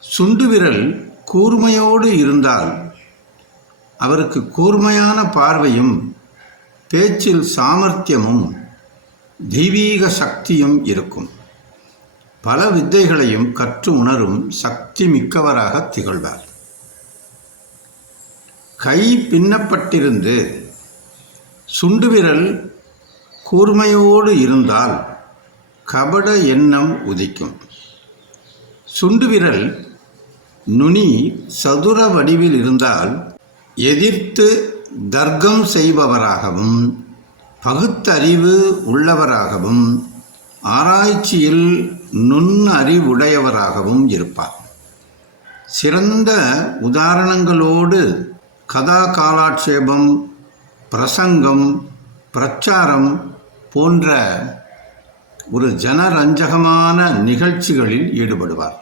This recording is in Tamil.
சுண்டுவிரல் கூர்மையோடு இருந்தால் அவருக்கு கூர்மையான பார்வையும் பேச்சில் சாமர்த்தியமும் தெய்வீக சக்தியும் இருக்கும். பல வித்தைகளையும் கற்று உணரும் சக்தி மிக்கவராக திகழ்வார். கை பின்னப்பட்டிருந்து சுண்டுவிரல் கூர்மையோடு இருந்தால் கபட எண்ணம் உதிக்கும். சுண்டுவிரல் நுனி சதுர வடிவில் இருந்தால் எதிர்த்து தர்க்கம் செய்பவராகவும் பகுத்தறிவு உள்ளவராகவும் ஆராய்ச்சியில் நுண்ணறிவுடையவராகவும் இருப்பார். சிறந்த உதாரணங்களோடு கதா காலாட்சேபம் பிரசங்கம் பிரச்சாரம் போன்ற ஒரு ஜனரஞ்சகமான நிகழ்ச்சிகளில் ஈடுபடுவார்.